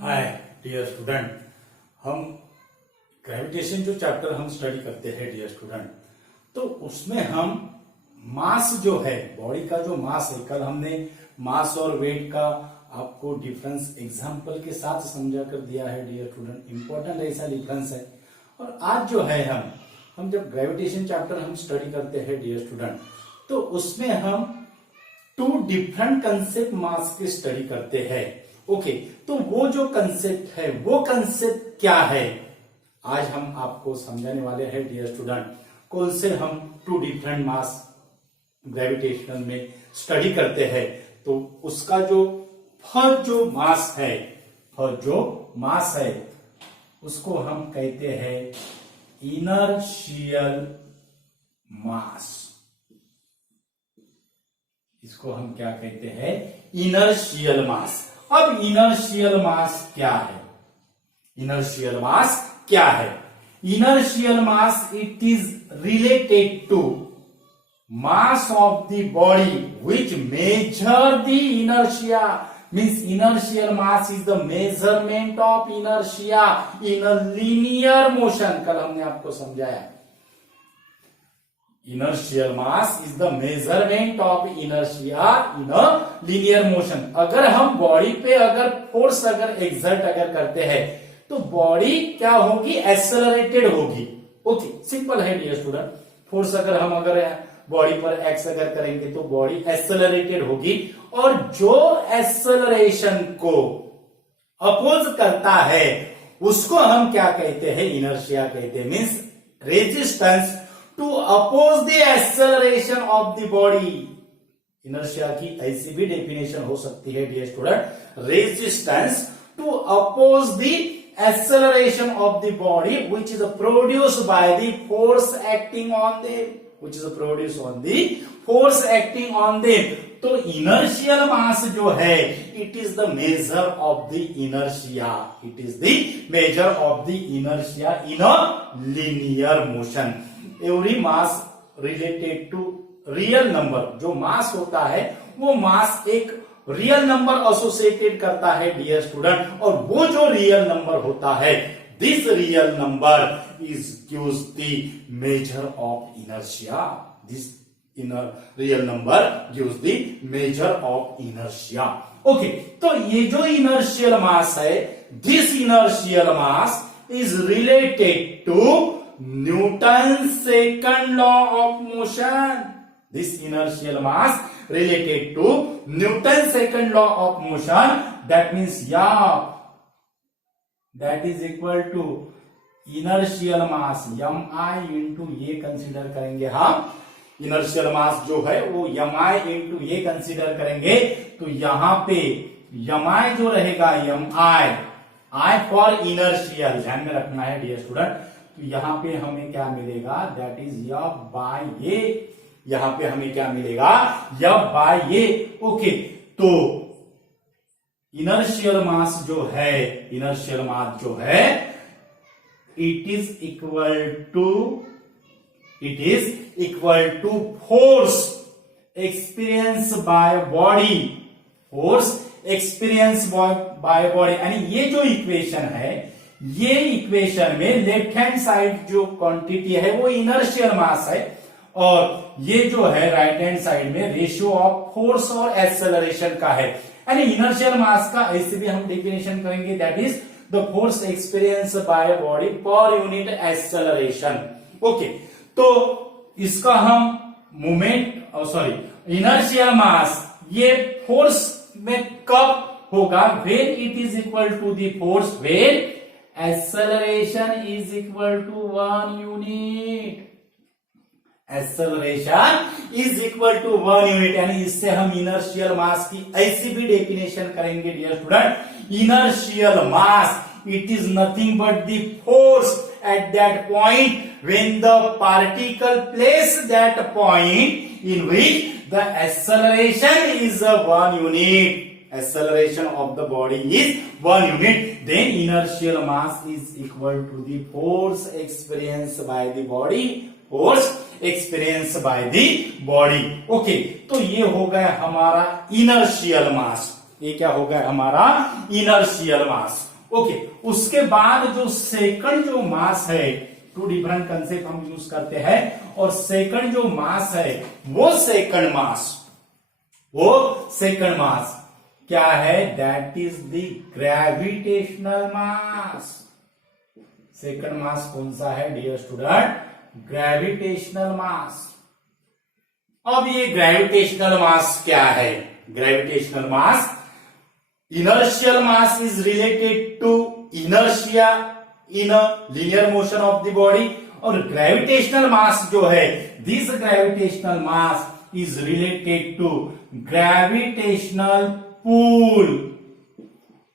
Hi dear student, हम gravitation जो chapter हम स्टडी करते हैं डियर स्टूडेंट, तो उसमें हम मास जो है, बॉडी का जो मास है, कल हमने मास और वेट का आपको डिफरेंस एग्जांपल के साथ समझा कर दिया है डियर स्टूडेंट। इंपॉर्टेंट ऐसा डिफरेंस है। और आज जो है हम जब ग्रेविटेशन चैप्टर हम स्टडी करते हैं डियर स्टूडेंट, तो उसमें हम टू डिफरेंट कंसेप्ट मास की स्टडी करते हैं। ओके, तो वो जो कंसेप्ट है, वो कंसेप्ट क्या है, आज हम आपको समझाने वाले हैं डियर स्टूडेंट। कौन से हम टू डिफरेंट मास ग्रेविटेशन में स्टडी करते हैं, तो उसका जो फर्स्ट जो मास है उसको हम कहते हैं इनर्शियल मास। इसको हम क्या कहते हैं? Inertial mass. अब इनर्शियल मास क्या है? इनर्शियल मास क्या है? Inertial mass it is related to mass of the body which measure the inertia, means inertial mass is the measurement of inertia in a linear motion। कल हमने आपको समझाया inertial mass is the measurement of inertia in a linear motion। अगर हम body पे अगर force exert करते हैं तो बॉडी क्या होगी? एक्सेलरेटेड होगी। ओके, सिंपल है डियर स्टूडेंट। फोर्स अगर बॉडी पर एक्स करेंगे तो बॉडी एक्सेलरेटेड होगी, और जो एक्सेलरेशन को अपोज करता है उसको हम क्या कहते हैं? इनर्शिया कहते हैं। Means resistance to oppose the acceleration of the body. Inertia की ऐसी भी डेफिनेशन हो सकती है dear student, resistance to oppose the acceleration of the body which is produced by the force acting on them, तो inertial mass जो है it is the measure of the inertia, in a linear motion. Every mass related to real number. जो mass होता है वो मास एक real number associated करता है डियर स्टूडेंट, और वो जो रियल नंबर होता है, this real number is gives the measure of inertia. This real number gives the measure of inertia. Okay, तो ये जो इनर्शियल मास है, this inertial mass is related to Newton second law of motion. This inertial mass related to Newton's second law of motion. That means that is equal to inertial mass mi into ये consider करेंगे हम। Inertial mass जो है वो mi into ये consider करेंगे, तो यहां पे mi जो रहेगा I फॉर इनर्शियल, ध्यान में रखना है डियर स्टूडेंट। तो यहां पे हमें क्या मिलेगा? दैट इज F बाय ये। यहां पे हमें क्या मिलेगा? F बाय ये। ओके, तो इनर्शियल मास जो है it is equal to force experience by body. यानी ये जो इक्वेशन है, ये इक्वेशन में लेफ्ट हैंड साइड जो क्वांटिटी है वो इनर्शियल मास है, और ये जो है राइट हैंड साइड में रेशियो ऑफ फोर्स और एक्सेलरेशन का है। यानी इनर्शियल मास का ऐसे भी हम डेफिनेशन करेंगे, that is the force experience by body per unit acceleration. Okay, तो इसका हम इनर्शियल मास ये फोर्स में कब होगा? When it is equal to the force when acceleration is equal to 1 unit. Acceleration is equal to 1 unit. यानी इससे हम इनर्शियल मास की ऐसी भी डेफिनेशन करेंगे dear student. Inertial mass it is nothing but the force at that point when the particle place that point in which the acceleration is 1 unit. Acceleration of the body is 1 unit, then inertial mass is equal to the force experienced by the body, okay, तो ये हो गया हमारा inertial मास। ये क्या होगा हमारा inertial मास। Okay, उसके बाद जो सेकंड जो मास है, टू डिफरेंट कंसेप्ट हम यूज करते हैं, और सेकंड जो मास है वो सेकंड मास क्या है, that is the gravitational mass. Second mass कौन सा है डियर स्टूडेंट, ग्रेविटेशनल मास। अब ये ग्रेविटेशनल मास क्या है, gravitational mass, inertial mass is related to inertia in a linear motion of the body, और gravitational mass जो है, this gravitational mass is related to gravitational pull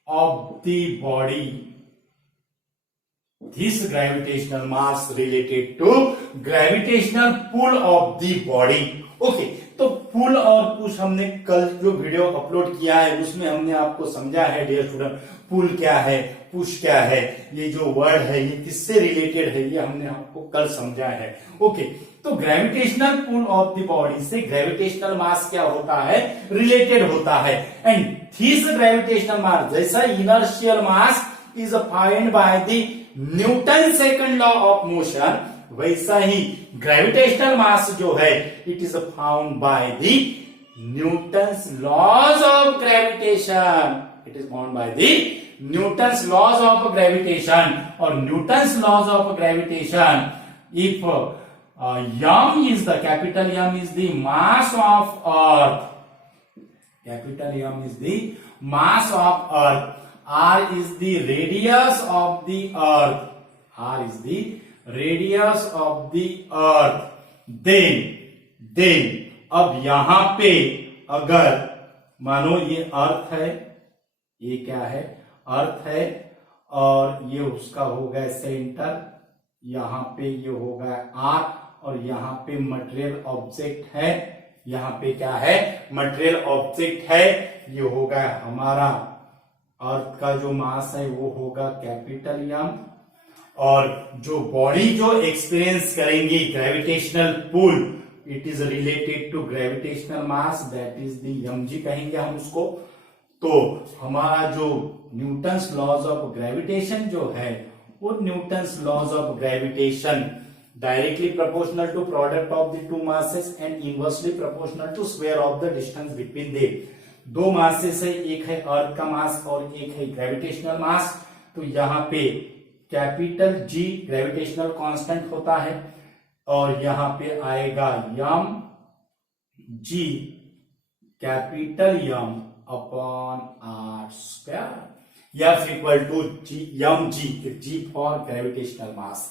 of the body. This gravitational mass related to gravitational pull of the body. Okay, तो पुल और push हमने कल जो video upload किया है उसमें हमने आपको समझा है डियर स्टूडेंट, पुल क्या है, पुश क्या है, ये जो वर्ड है ये किससे रिलेटेड है, ये हमने आपको कल समझा है। ओके, तो gravitational pull of the body से ग्रेविटेशनल मास क्या होता है, रिलेटेड होता है। एंड दिस ग्रेविटेशनल मास, जैसा inertial mass is find by the Newton second law of motion, वैसा ही ग्रेविटेशनल मास जो है it is found by the Newton's laws of gravitation. It is found by the Newton's laws of gravitation. और Newton's laws of gravitation, if M is the capital M is the mass of earth, capital M is the mass of earth, r is the radius of the earth, r is the radius of the earth, then अब यहां पे अगर मानो ये अर्थ है, ये क्या है, अर्थ है, और ये उसका होगा सेंटर, यहां पे ये होगा r, और यहां पे मटेरियल ऑब्जेक्ट है, यहां पे क्या है, मटेरियल ऑब्जेक्ट है, ये होगा हमारा अर्थ का जो मास है वो होगा कैपिटल यम, और जो बॉडी जो एक्सपीरियंस करेंगी gravitational pull, it is related to gravitational mass, that is the mg कहेंगे हम उसको। तो हमारा जो न्यूटन्स लॉज ऑफ ग्रेविटेशन जो है, वो Newton's laws of gravitation directly proportional to product of the two masses and inversely proportional to square of the distance between them. दो मासेस है, एक है अर्थ का मास और एक है ग्रेविटेशनल मास। तो यहाँ पे कैपिटल G ग्रेविटेशनल कांस्टेंट होता है, और यहाँ पे आएगा M G capital M upon R square, F equal to M G for gravitational mass.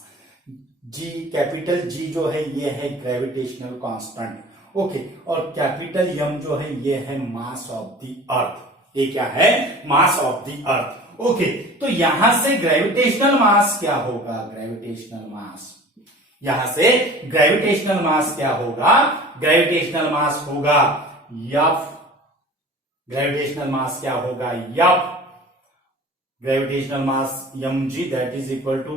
G capital G जो है ये है ग्रेविटेशनल कांस्टेंट। ओके, और कैपिटल यम जो है ये है मास ऑफ द अर्थ, ये क्या है, mass of the earth. Okay, तो यहां से ग्रेविटेशनल मास क्या होगा, ग्रेविटेशनल मास, यहां से ग्रेविटेशनल मास क्या होगा, ग्रेविटेशनल मास होगा F, ग्रेविटेशनल मास क्या होगा F, gravitational mass mg that is equal to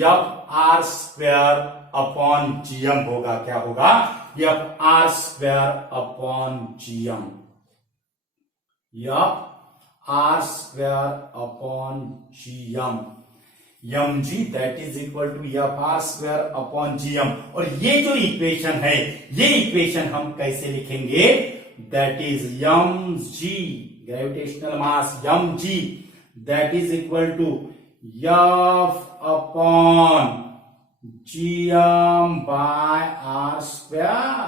F r square upon gm होगा, क्या होगा, F r square upon gm, F r square upon gm, mg that is equal to F r square upon gm। और ये जो equation है, ये equation हम कैसे लिखेंगे, that is mg gravitational mass mg that is equal to F upon gm by r square,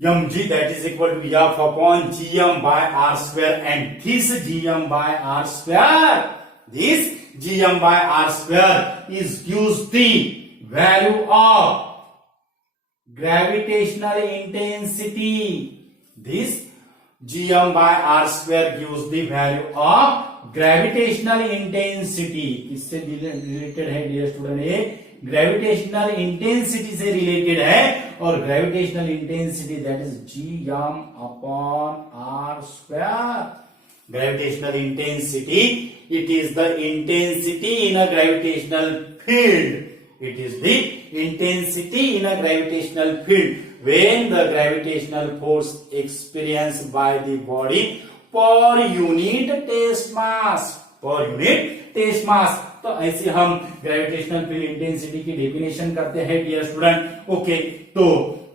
mg that is equal to F upon gm by r square, and this gm by r square is gives the value of gravitational intensity. This gm by r square gives the value of gravitational intensity. किससे related है dear student, ये gravitational intensity से related है, और gravitational intensity that is gm upon r square. Gravitational intensity, it is the intensity in a gravitational field, It is the intensity in a gravitational field when the gravitational force experienced by the body per unit test mass. Per unit test mass. तो ऐसे हम gravitational field intensity की definition करते हैं dear student. Okay, तो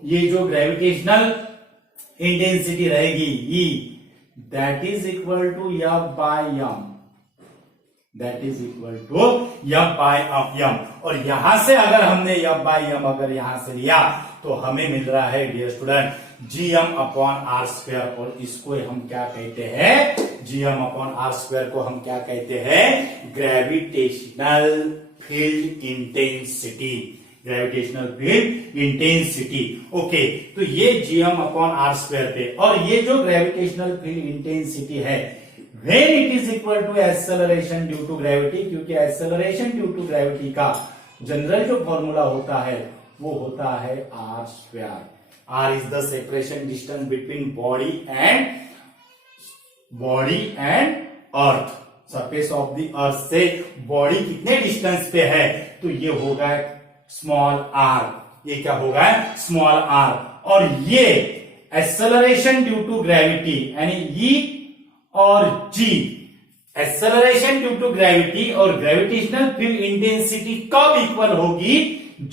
ये जो gravitational intensity रहेगी E, that is equal to F by M. That is equal to F by M. और यहां से अगर हमने F बाय M अगर यहां से लिया तो हमें मिल रहा है dear student GM upon R square. और इसको हम क्या कहते हैं? GM अपॉन आर स्क्वायर को हम क्या कहते हैं? Gravitational field intensity. Gravitational field intensity. Okay, तो ये GM अपॉन आर स्क्वायर पे. और ये जो ग्रेविटेशनल फील्ड इंटेंसिटी है when it is equal to acceleration due to gravity, क्योंकि acceleration due to gravity का जनरल जो फॉर्मूला होता है वो होता है R square. R is the separation distance between body and earth. Surface of the earth से बॉडी कितने डिस्टेंस पे है? तो ये होगा स्मॉल r. ये क्या होगा? Small r. और ये एक्सेलरेशन ड्यू टू ग्रेविटी यानी E और G, acceleration due to gravity और ग्रेविटेशनल फील्ड इंटेंसिटी कब इक्वल होगी?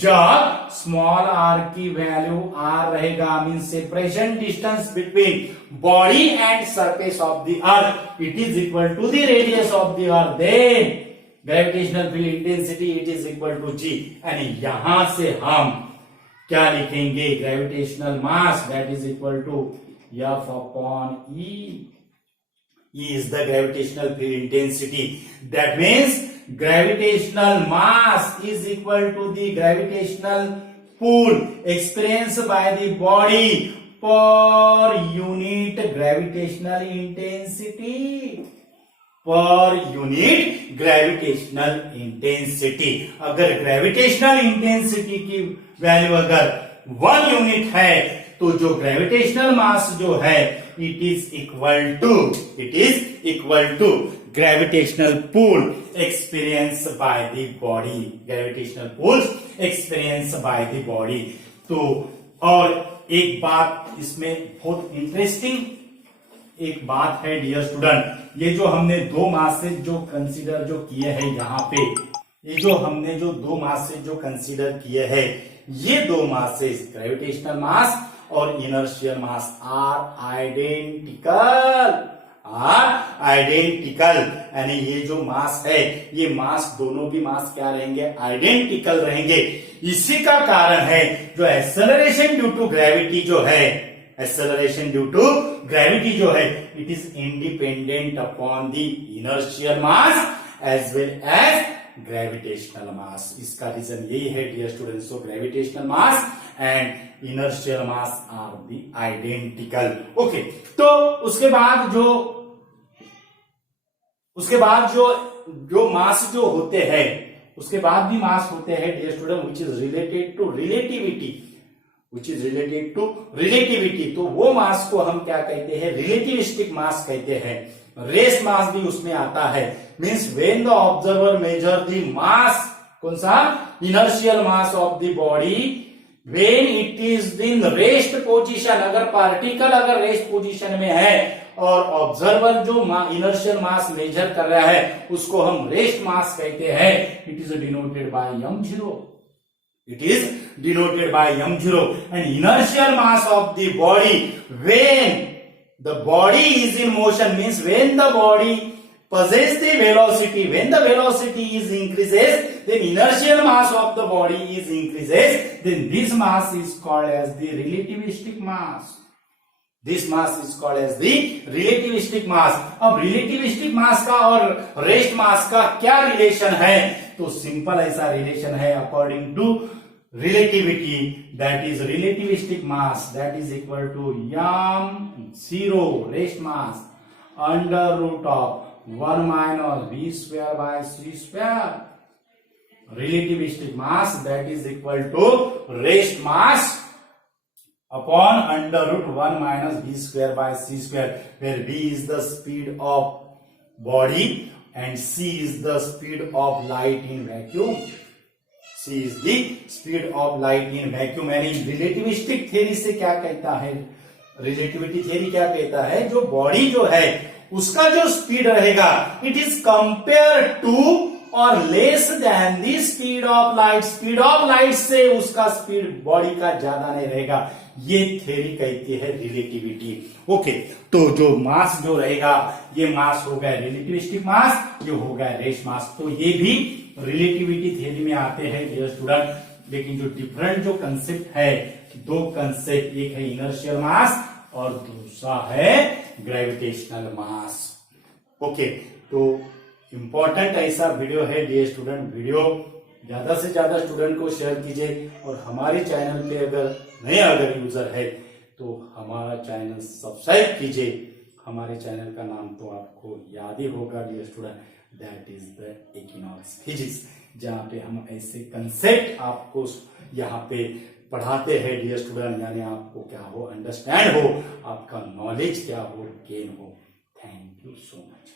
जब स्मॉल r की वैल्यू r रहेगा, mean separation distance between body and surface of the earth it is equal to the radius of the earth. Then gravitational field intensity it is equal to G. यानी यहां से हम क्या लिखेंगे? Gravitational mass that is equal to F upon E. E is the gravitational field intensity. That means gravitational mass is equal to the gravitational pull experienced by the body per unit gravitational intensity. Per unit gravitational intensity. अगर gravitational intensity की value अगर 1 unit है तो जो gravitational mass जो है it is equal to gravitational pull experience by the body. Gravitational pull experience by the body. तो और एक बात इसमें बहुत इंटरेस्टिंग एक बात है डियर स्टूडेंट, ये जो हमने दो मासेज जो कंसीडर जो किए हैं यहाँ पे, ये जो हमने जो दो मासेज जो कंसीडर किए हैं, ये दो मासेज ग्रेविटेशनल मास और इनर्शियल मास आर आइडेंटिकल. यानी ये जो मास है, ये मास दोनों भी मास क्या रहेंगे? आइडेंटिकल रहेंगे. इसी का कारण है जो एक्सेलरेशन ड्यू टू ग्रेविटी जो है, एक्सेलरेशन ड्यू टू ग्रेविटी जो है it is independent upon the inertial mass as well as gravitational mass. इसका रीजन यही है dear students. So gravitational mass and inertial mass are the identical. Okay, तो उसके बाद जो मास जो होते हैं, उसके बाद भी मास होते हैं dear student which is related to relativity. तो वो मास को हम क्या कहते हैं? रिलेटिविस्टिक मास कहते हैं. रेस्ट मास भी उसमें आता है. Means when the observer measure the mass, कौन सा? Inertial mass of the body when it is in rest position. अगर पार्टिकल अगर रेस्ट पोजीशन में है और ऑब्जर्वर जो इनर्शियल मास मेजर कर रहा है उसको हम रेस्ट मास कहते हैं. It is denoted by m0. It is denoted by m0. And inertial mass of the body when the body is in motion, means when the body possesses the velocity, when the velocity is increases, then inertial mass of the body is increases, then this mass is called as the relativistic mass. This mass is called as the relativistic mass. अब relativistic mass का और rest mass का क्या relation है? तो simple ऐसा relation है. According to relativity, that is relativistic mass that is equal to m0 rest mass under root of 1 minus v square by c square. Relativistic mass that is equal to rest mass upon under root 1 minus v square by c square, where v is the speed of body and c is the speed of light in vacuum. c is the speed of light in vacuum। यानी relativistic theory से क्या कहता है, relativity theory क्या कहता है, जो body जो है उसका जो स्पीड रहेगा इट इज कंपेयर टू और less than the speed of light. Speed of light से उसका स्पीड बॉडी का ज्यादा नहीं रहेगा, ये थ्योरी कहती है रिलेटिविटी। ओके, तो जो मास जो रहेगा ये मास हो गया रिलेटिविस्टिक मास, ये हो गया रेस्ट मास। तो ये भी रिलेटिविटी थ्योरी में आते हैं डियर स्टूडेंट। लेकिन जो डिफरेंट जो कंसेप्ट है, दो कंसेप्ट, एक है इनर्शियल मास और दूसरा है ग्रेविटेशनल मास। ओके, तो इंपॉर्टेंट ऐसा वीडियो है डियर स्टूडेंट। वीडियो ज्यादा से ज्यादा स्टूडेंट को शेयर कीजिए और हमारे चैनल पे अगर नए अगर यूजर है तो हमारा चैनल सब्सक्राइब कीजिए। हमारे चैनल का नाम तो आपको याद ही होगा dear student, that is the equinox physics, जहाँ पे हम ऐसे कंसेप्ट आपको यहाँ पे पढ़ाते हैं डियर स्टूडेंट। यानी आपको क्या हो, अंडरस्टैंड हो, आपका नॉलेज क्या हो, गेन हो। Thank you so much.